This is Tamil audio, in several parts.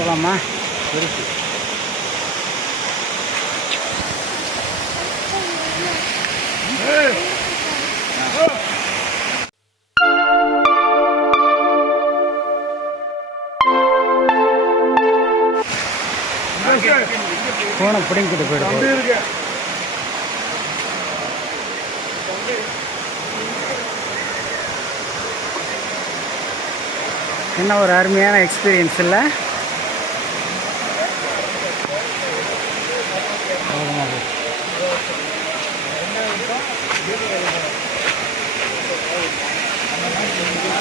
போகலாமா? இருக்கு. போனை பிடிங்கிட்டு போயிடுவோம். என்ன ஒரு அருமையான எக்ஸ்பீரியன்ஸ் இல்லை?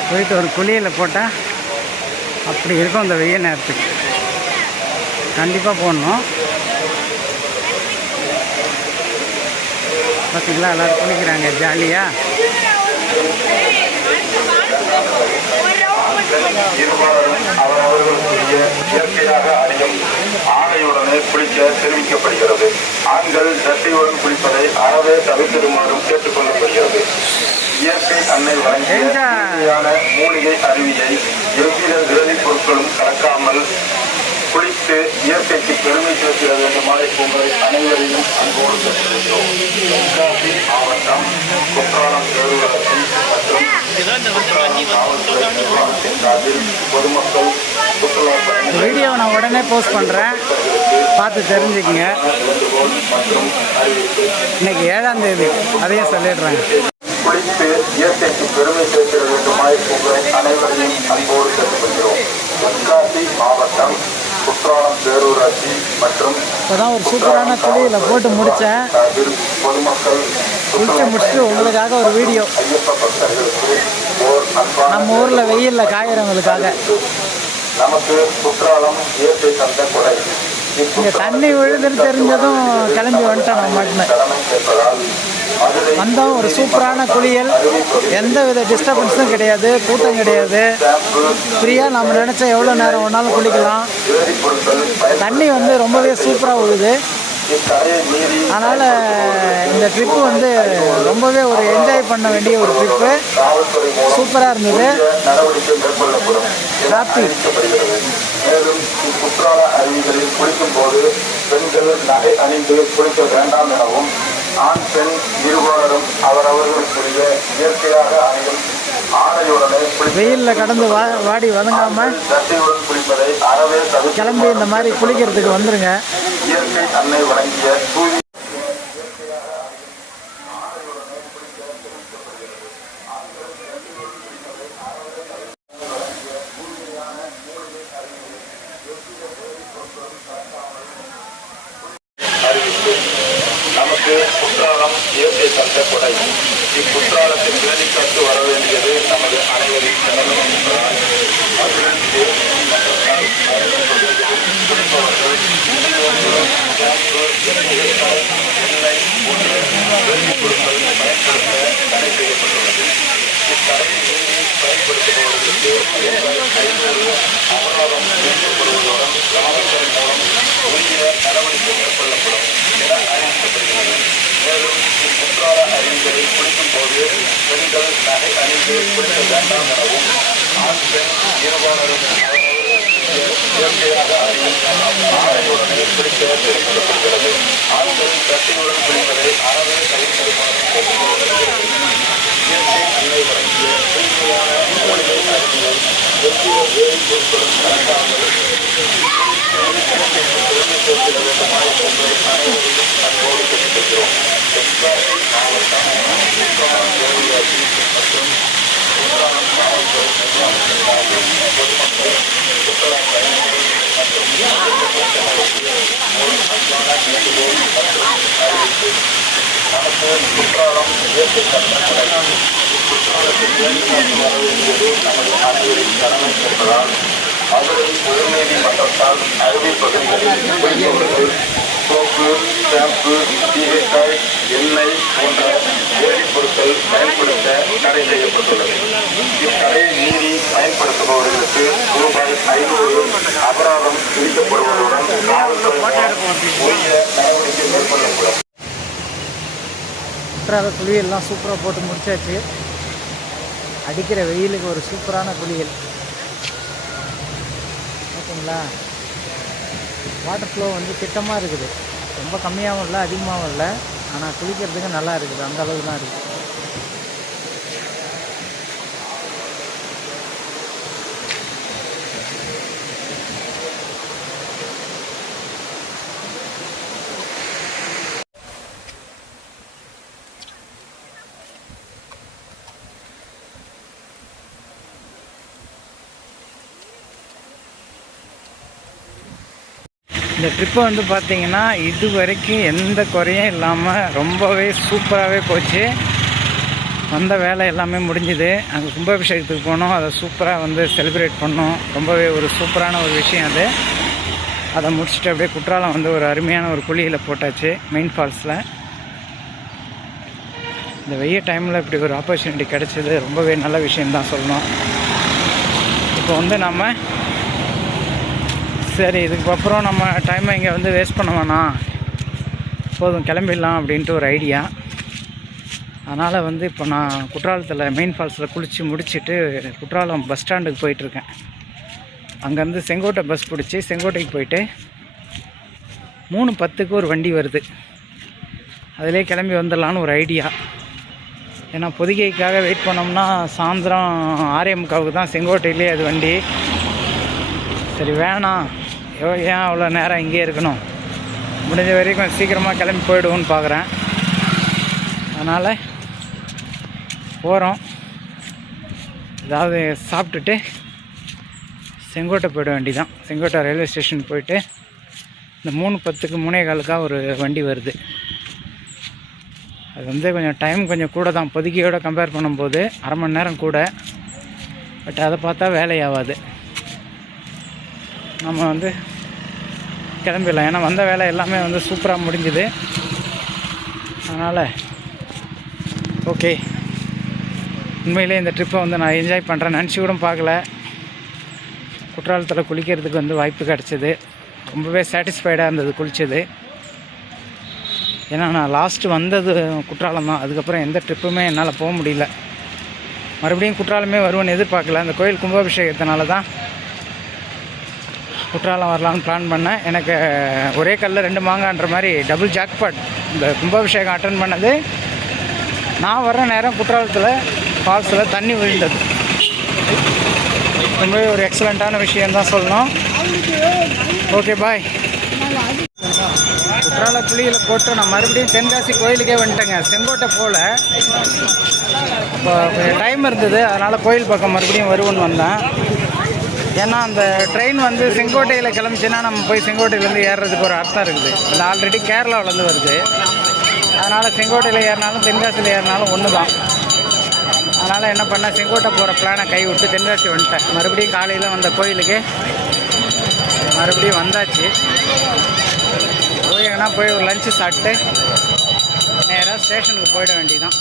போயிட்டு ஒரு குளியலில் போட்டால் அப்படி இருக்கும் அந்த வெயில் நேரத்துக்கு. கண்டிப்பாக போடணும். பார்த்தீங்களா, எல்லோரும் குளிக்கிறாங்க ஜாலியாக. அவரவர்களுக்குரிய இயற்கையாக அணியும் ஆடையுடனே குளிக்க தெரிவிக்கப்படுகிறது. ஆண்கள் சட்டையுடன் குளிப்பதை அறவே தவிர்த்திடுமாறும் கேட்டுக் கொள்ளப்படுகிறது. இயற்கை அன்னை வழங்கிய மூலிகை அருவியை எவ்வித வேதிப்பொருட்களும் கலக்காமல் குளித்து இயற்கைக்கு பெருமை சேர்க்கிற வேண்டுமாய் உங்களை அனைவரையும் அன்போடு கேட்டுக்கொள்கிறோம். தென்காசி மாவட்டம் குற்றாலம் பேரூராட்சி மற்றும் பொதுமக்கள் சுற்றுலா வீடியோ நான் உடனே போஸ்ட் பண்ணுறேன், பார்த்து தெரிஞ்சுக்கங்க. இன்னைக்கு 7ஆம் தேதி, அதையும் சொல்லிடுறேன். குளித்து இயற்கைக்கு பெருமை சேர்க்கிற வேண்டுமாய் உங்களை அனைவரையும் அன்போடு கேட்டுக்கொள்கிறோம். தென்காசி மாவட்டம் குற்றாலம் பேரூராட்சி மற்றும் இப்போதான் ஒரு சூப்பரான குளியில் போட்டு முடித்தேன். பொதுமக்கள் குளிச்சு முடிச்சுட்டு உங்களுக்காக ஒரு வீடியோ. ஐயப்ப பக்தர்களுக்கு நம்ம ஊரில் வெயிலில் காய்கிறவங்களுக்காக. நமக்கு குற்றாலம் இயற்கை தந்த கொடை. இங்கே தண்ணி விழுதுன்னு தெரிஞ்சதும் கிளம்பி வந்துட்டோம். நம்ம மட்டுமே வந்தோம். ஒரு சூப்பரான குளியல், எந்த வித டிஸ்டர்பன்ஸும் கிடையாது, கூட்டம் கிடையாது. ஃப்ரீயாக நம்ம நினச்சா எவ்வளோ நேரம் வேணாலும் குளிக்கலாம். தண்ணி வந்து ரொம்பவே சூப்பராக விழுது. அதனால் இந்த ட்ரிப்பு வந்து ரொம்பவே ஒரு என்ஜாய் பண்ண வேண்டிய ஒரு ட்ரிப்பு. சூப்பராக இருந்தது. ஹாப்பி. மேலும் குற்றால அருவிகளில் குளிக்கும் போது பெண்கள் நகை அணிந்து குளிக்க வேண்டாம் எனவும், ஆண் பெண் இருவரும் அவரவர்களுக்குரிய இயற்கையாக அணியும் ஆடையுடனே வெயிலில் கடந்து வாடி வதங்காமல் சட்டையுடன் குளிப்பதை அறவே கிளம்பி இந்த மாதிரி குளிக்கிறதுக்கு வந்துருங்க. இயற்கை அன்னை வழங்கிய தூய் நமக்கு குற்றாலம் இயற்கை தந்த கொடை. இக்குற்றாலத்தில் வேலைக்காட்டு வர வேண்டியது நமது அனைவரின் கடமை என்பதால் எண்ணெய் போன்ற வேதிப் பொருட்கள் பயன்படுத்த தடை செய்யப்பட்டுள்ளது. இத்தடையை மீறி பயன்படுத்துபவர்களுக்கு ரூ. 500 அபராதம் விதிக்கப்படுவதுடன் காவல்துறை மூலம் உரிய நடவடிக்கை மேற்கொள்ளப்படும் என அறிவிக்கப்படுகிறது. மேலும் இக்குற்றால அருவிகளில் குளிக்கும் போது பெண்கள் நகை அணிந்து குளிக்க வேண்டாம் எனவும், ஆண் பெண் இருபாலரும் இயற்கையாக அணியும் ஆடையுடனே குளிக்க தெரிவிக்கப்படுகிறது. ஆண்கள் சட்டையுடன் குளிப்பதை அறவே தவிர்த்திடுமாறு கேட்டுக்கொள்ளப்படுகிறது. இயற்கை அன்னை வழங்கிய தூய்மையான மூலிகை அருவியை எவ்வித வேதிப் பொருட்களும் கலக்காமல் பெருமை சேர்க்கிற வேண்டுமாய் உங்களை அனைவரையும் அன்போடு கேட்டுக்கொள்கிறோம். தென்காசி மாவட்டம் குற்றாலம் பேரூராட்சி மற்றும் குற்றாலம் காவல்துறை நிர்வாகத்திற்காக பொதுமக்கள் சுற்றுலா பயணிகள் மற்றும் அன்பான வேண்டுகோள் மற்றும் அறிவிப்பு. நமக்கு குற்றாலம் இயற்கை தந்த கொடை. குற்றாலத்தில் வேலைக்காட்டு வர வேண்டியது நமது அனைவரின் கடமை என்பதால் மதுரை உயர்நீதிமன்றத்தால் அருவி பகுதிகளில் குளிப்பவர்கள் சோப்பு, ஷாம்பு, சீகைக்காய், எண்ணெய் போன்ற வேதிப் பொருட்கள் பயன்படுத்த தடை செய்யப்பட்டுள்ளது. இத்தடையை மீறி பயன்படுத்துபவர்களுக்கு ரூ. 500 அபராதம் விதிக்கப்படுவதுடன் காவல்துறை உரிய நடவடிக்கை மேற்கொள்ளப்படும். குற்றால குளியல்லாம் சூப்பராக போட்டு முடிச்சாச்சு. அடிக்கிற வெயிலுக்கு ஒரு சூப்பரான குளியல். பார்த்தீங்களா? வாட்டர் ஃப்ளோ வந்து திட்டமாக இருக்குது, ரொம்ப கம்மியாகவும் இல்லை அதிகமாகவும் இல்லை, ஆனால் குளிக்கிறதுக்கு நல்லா இருக்குது, அந்த அளவுக்கு தான் இருக்குது. இந்த ட்ரிப்பை வந்து பார்த்திங்கன்னா இது வரைக்கும் எந்த குறையும் இல்லாமல் ரொம்பவே சூப்பராகவே போச்சு. வந்த வேலை எல்லாமே முடிஞ்சுது. அங்கே கும்பாபிஷேகத்துக்கு போனோம், அதை சூப்பராக வந்து செலிப்ரேட் பண்ணோம். ரொம்பவே ஒரு சூப்பரான ஒரு விஷயம் அது. அதை முடிச்சுட்டு அப்படியே குற்றாலம் வந்து ஒரு அருமையான ஒரு குழியில் போட்டாச்சு மெயின் ஃபால்ஸில். இந்த வெய்ய டைமில் இப்படி ஒரு ஆப்பர்ச்சுனிட்டி கிடச்சிது, ரொம்பவே நல்ல விஷயந்தான் சொல்லணும். இப்போ வந்து நம்ம சரி இதுக்கப்புறம் நம்ம டைமை இங்கே வந்து வேஸ்ட் பண்ண வேணாம், போதும் கிளம்பிடலாம் அப்படின்ட்டு ஒரு ஐடியா. அதனால் வந்து இப்போ நான் குற்றாலத்தில் மெயின் ஃபால்ஸில் குளித்து முடிச்சுட்டு குற்றாலம் பஸ் ஸ்டாண்டுக்கு போயிட்டுருக்கேன். அங்கேருந்து செங்கோட்டை பஸ் பிடிச்சி செங்கோட்டைக்கு போயிட்டு 3:10க்கு ஒரு வண்டி வருது, அதிலே கிளம்பி வந்துடலான்னு ஒரு ஐடியா. ஏன்னா பொதிகைக்காக வெயிட் பண்ணோம்னா சாயந்தரம் 6:45க்கு தான் செங்கோட்டையிலே அது வண்டி. சரி வேணாம், ஏன் அவ்வளோ நேரம் இங்கேயே இருக்கணும், முடிஞ்ச வரைக்கும் சீக்கிரமாக கிளம்பி போயிடுவோன்னு பார்க்குறேன். அதனால் போகிறோம், ஏதாவது சாப்பிட்டுட்டு செங்கோட்டை போயிட வேண்டிதான். செங்கோட்டை ரயில்வே ஸ்டேஷன் போயிட்டு இந்த 3:10க்கு 3:15க்காக ஒரு வண்டி வருது. அது வந்து கொஞ்சம் டைம் கொஞ்சம் கூட தான், பொதுக்கையோடு கம்பேர் பண்ணும்போது 1/2 மணி நேரம் கூட. பட் அதை பார்த்தா வேலையாகாது, நம்ம வந்து கிளம்பிடலாம். ஏன்னா வந்த வேலை எல்லாமே வந்து சூப்பராக முடிஞ்சுது. அதனால் ஓகே, உண்மையிலே இந்த ட்ரிப்பை வந்து நான் என்ஜாய் பண்ணுறேன். நினச்சி கூட பார்க்கல குற்றாலத்தில் குளிக்கிறதுக்கு வந்து வாய்ப்பு கிடச்சிது. ரொம்பவே சாட்டிஸ்ஃபைடாக இருந்தது குளித்தது. ஏன்னா நான் லாஸ்ட்டு வந்தது குற்றாலம் தான், அதுக்கப்புறம் எந்த ட்ரிப்புமே என்னால் போக முடியல. மறுபடியும் குற்றாலமே வருவேன்னு எதிர்பார்க்கல. அந்த கோயில் கும்பாபிஷேகத்தினால தான் குற்றாலம் வரலான்னு பிளான் பண்ணேன். எனக்கு ஒரே கல்லில் 2 மாங்கான்ற மாதிரி டபுள் ஜாக்பாட். இந்த கும்பாபிஷேகம் அட்டன் பண்ணது, நான் வர்ற நேரம் குற்றாலத்தில் ஃபால்ஸில் தண்ணி விழுந்தது. ரொம்பவே ஒரு எக்ஸலண்ட்டான விஷயந்தான் சொல்லணும். Okay bye. குற்றால புளியில் போட்டு நான் மறுபடியும் தென்காசி கோயிலுக்கே வந்துட்டேங்க. செங்கோட்டை போல் இப்போ கொஞ்சம் டைம் இருந்தது, அதனால் கோயில் பக்கம் மறுபடியும் வருவோன்னு வந்தேன். ஏன்னா அந்த ட்ரெயின் வந்து செங்கோட்டையில் கிளம்பிச்சுன்னா நம்ம போய் செங்கோட்டையிலேருந்து ஏறுறதுக்கு ஒரு அர்த்தம் இருக்குது. அது ஆல்ரெடி கேரளாவிலேருந்து வருது. அதனால் செங்கோட்டையில் ஏறினாலும் தென்காசியில் ஏறினாலும் ஒன்று தான். அதனால் என்ன பண்ணேன், செங்கோட்டை போகிற பிளானை கை விட்டு தென்காசி வந்துட்டேன். மறுபடியும் காலையில் வந்த கோயிலுக்கு மறுபடியும் வந்தாச்சு. போய் எங்கன்னா போய் ஒரு லஞ்சு சாப்பிட்டு நேராக ஸ்டேஷனுக்கு போயிட வேண்டியதான்.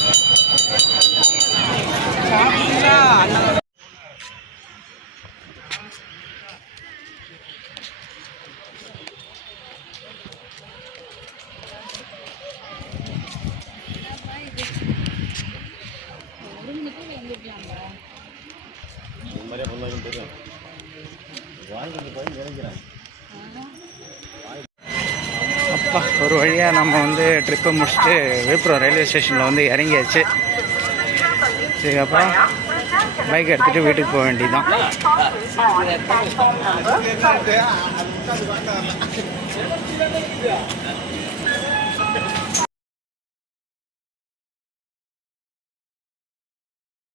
அப்பா ஒரு வழியாக நம்ம வந்து ட்ரிப்பை முடிச்சுட்டு விழுப்புரம் ரயில்வே ஸ்டேஷனில் வந்து இறங்கியாச்சு. சரி அப்புறம் பைக் எடுத்துகிட்டு வீட்டுக்கு போக வேண்டியதுதான்.